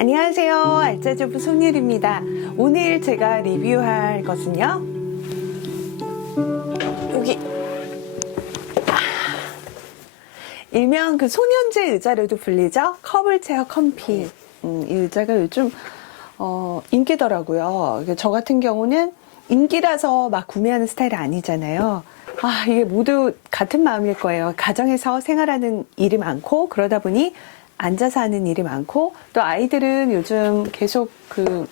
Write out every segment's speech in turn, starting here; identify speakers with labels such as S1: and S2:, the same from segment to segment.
S1: 안녕하세요. 알짜주부 손예리입니다. 오늘 제가 리뷰할 것은요. 여기. 아, 일명 그 소년제 의자로도 불리죠. 커블 체어 컴피. 음, 이 의자가 요즘 어, 인기더라고요. 저 같은 경우는 인기라서 막 구매하는 스타일이 아니잖아요. 아, 이게 모두 같은 마음일 거예요. 가정에서 생활하는 일이 많고 그러다 보니 앉아서 하는 일이 많고 또 아이들은 요즘 계속 그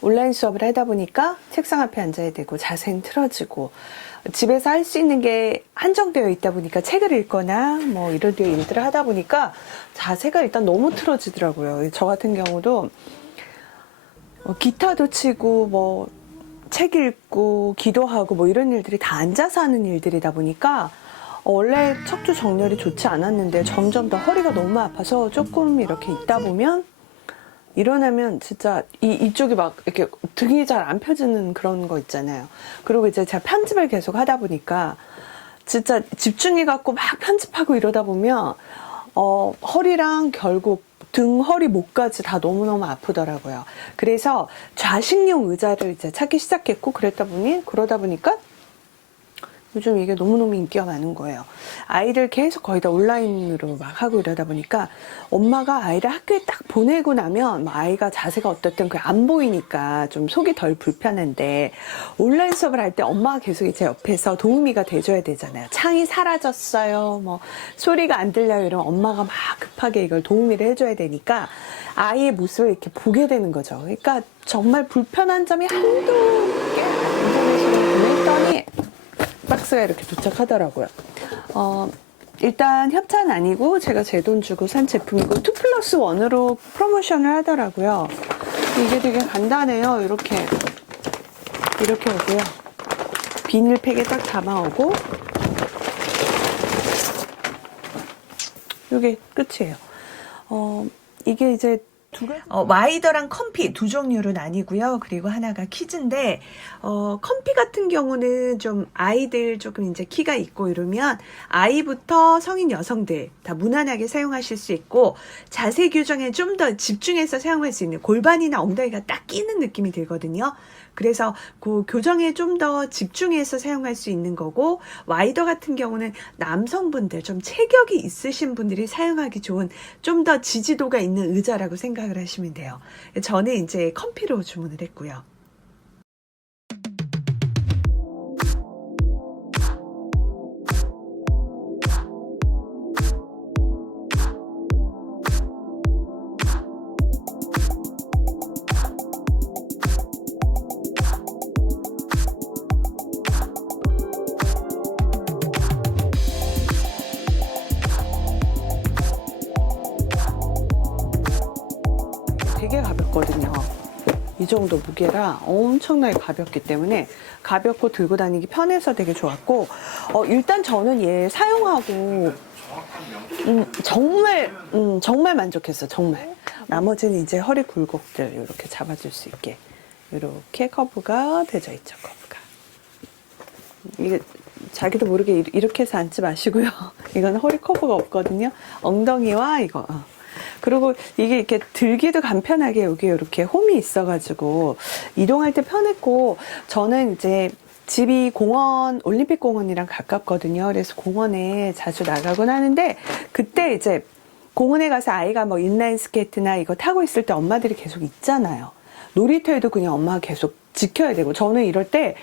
S1: 온라인 수업을 하다 보니까 책상 앞에 앉아야 되고 자세는 틀어지고 집에서 할 수 있는 게 한정되어 있다 보니까 책을 읽거나 뭐 이런 류의 일들을 하다 보니까 자세가 일단 너무 틀어지더라고요. 저 같은 경우도 어, 기타도 치고 뭐 책 읽고 기도하고 뭐 이런 일들이 다 앉아서 하는 일들이다 보니까 어, 원래 척추 정렬이 좋지 않았는데 점점 더 허리가 너무 아파서 조금 이렇게 있다 보면 일어나면 진짜 이, 이쪽이 막 이렇게 등이 잘 안 펴지는 그런 거 있잖아요. 그리고 이제 제가 편집을 계속 하다 보니까 진짜 집중해 갖고 막 편집하고 이러다 보면 어, 허리랑 결국 등, 허리, 목까지 다 너무너무 아프더라고요. 그래서 좌식용 의자를 이제 찾기 시작했고 그랬다 보니 그러다 보니까 요즘 이게 너무너무 인기가 많은 거예요. 아이를 계속 거의 다 온라인으로 막 하고 이러다 보니까 엄마가 아이를 학교에 딱 보내고 나면 뭐 아이가 자세가 어떻든 그 안 보이니까 좀 속이 덜 불편한데 온라인 수업을 할 때 엄마가 계속 이제 옆에서 도우미가 돼줘야 되잖아요. 창이 사라졌어요. 뭐 소리가 안 들려요. 이러면 엄마가 막 급하게 이걸 도우미를 해줘야 되니까 아이의 모습을 이렇게 보게 되는 거죠. 그러니까 정말 불편한 점이 한두 개 인터넷으로 구매했더니 박스가 이렇게 도착하더라고요. 어, 일단 협찬 아니고 제가 제 돈 주고 산 제품이고 2 플러스 1으로 프로모션을 하더라고요. 이게 되게 간단해요. 이렇게 이렇게 오고요. 비닐팩에 딱 담아오고 이게 끝이에요. 어, 이게 이제 어, 와이더랑 컴피 두 종류로 나뉘고요. 그리고 하나가 키즈인데 어, 컴피 같은 경우는 좀 아이들 조금 이제 키가 있고 이러면 아이부터 성인 여성들 다 무난하게 사용하실 수 있고 자세 교정에 좀 더 집중해서 사용할 수 있는 골반이나 엉덩이가 딱 끼는 느낌이 들거든요. 그래서 그 교정에 좀 더 집중해서 사용할 수 있는 거고 와이더 같은 경우는 남성분들 좀 체격이 있으신 분들이 사용하기 좋은 좀 더 지지도가 있는 의자라고 생각 을 하시면 돼요. 저는 이제 컴피로 주문을 했고요. 가볍거든요. 이 정도 무게라 엄청나게 가볍기 때문에 가볍고 들고 다니기 편해서 되게 좋았고 어, 일단 저는 얘 사용하고 음, 정말 음, 정말 만족했어 정말 나머지는 이제 허리 굴곡들 이렇게 잡아줄 수 있게 이렇게 커브가 되어 있죠 커브가 이게 자기도 모르게 이- 이렇게 해서 앉지 마시고요 이건 허리 커브가 없거든요 엉덩이와 이거 어. 그리고 이게 이렇게 들기도 간편하게 여기 이렇게 홈이 있어가지고 이동할 때 편했고 저는 이제 집이 공원 올림픽 공원이랑 가깝거든요. 그래서 공원에 자주 나가곤 하는데 그때 이제 공원에 가서 아이가 뭐 인라인 스케이트나 이거 타고 있을 때 엄마들이 계속 있잖아요. 놀이터에도 그냥 엄마가 계속 지켜야 되고 저는 이럴 때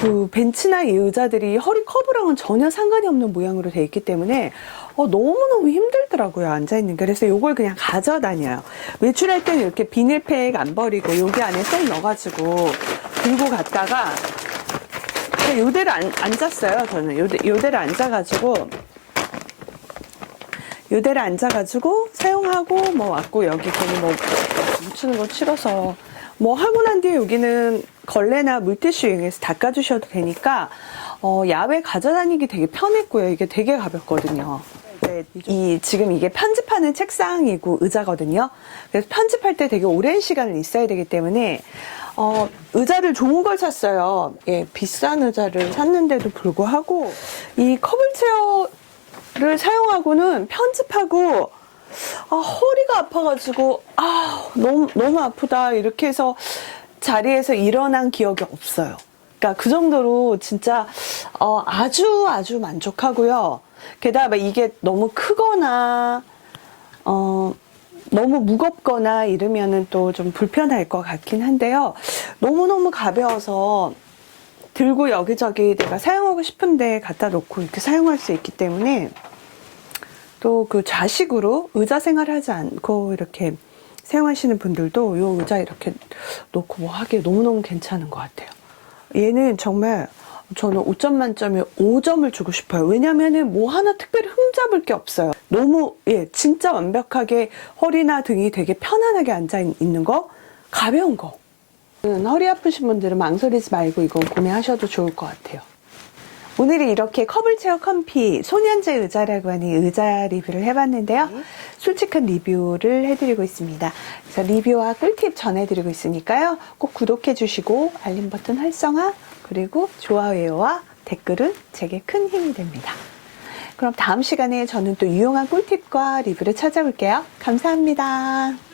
S1: 그 벤치나 이 의자들이 허리 커브랑은 전혀 상관이 없는 모양으로 돼 있기 때문에 어, 너무너무 힘들더라고요 앉아있는 게. 그래서 이걸 그냥 가져다녀요. 외출할 때는 이렇게 비닐팩 안 버리고 여기 안에 쏙 넣어가지고 들고 갔다가 요대로 안, 앉았어요 저는. 요대, 요대로 앉아가지고 요대로 앉아가지고 사용하고 뭐 왔고 여기 괜히 뭐 묻히는 거 싫어서 뭐 하고 난 뒤에 여기는 걸레나 물티슈 이용해서 닦아주셔도 되니까 어, 야외 가져다니기 되게 편했고요. 이게 되게 가볍거든요. 네, 이 지금 이게 편집하는 책상이고 의자거든요. 그래서 편집할 때 되게 오랜 시간을 있어야 되기 때문에 어, 의자를 좋은 걸 샀어요. 예, 비싼 의자를 샀는데도 불구하고 이 커블 체어를 사용하고는 편집하고 아, 허리가 아파가지고, 아, 너무, 너무 아프다. 이렇게 해서 자리에서 일어난 기억이 없어요. 그러니까 그 정도로 진짜, 어, 아주 아주 만족하고요. 게다가 이게 너무 크거나, 어, 너무 무겁거나 이러면은 또 좀 불편할 것 같긴 한데요. 너무너무 가벼워서 들고 여기저기 내가 사용하고 싶은데 갖다 놓고 이렇게 사용할 수 있기 때문에 또 그 좌식으로 의자 생활 하지 않고 이렇게 사용하시는 분들도 이 의자 이렇게 놓고 뭐 하기에 너무너무 괜찮은 것 같아요. 얘는 정말 저는 5점 만점에 5점을 주고 싶어요. 왜냐면은 뭐 하나 특별히 흠잡을 게 없어요. 너무, 예, 진짜 완벽하게 허리나 등이 되게 편안하게 앉아 있- 있는 거, 가벼운 거. 음, 허리 아프신 분들은 망설이지 말고 이건 구매하셔도 좋을 것 같아요. 오늘은 이렇게 커블 체어 컴피 소년제 의자라고 하는 이 의자 리뷰를 해봤는데요. 솔직한 리뷰를 해드리고 있습니다. 그래서 리뷰와 꿀팁 전해드리고 있으니까요. 꼭 구독해주시고 알림 버튼 활성화 그리고 좋아요와 댓글은 제게 큰 힘이 됩니다. 그럼 다음 시간에 저는 또 유용한 꿀팁과 리뷰를 찾아올게요. 감사합니다.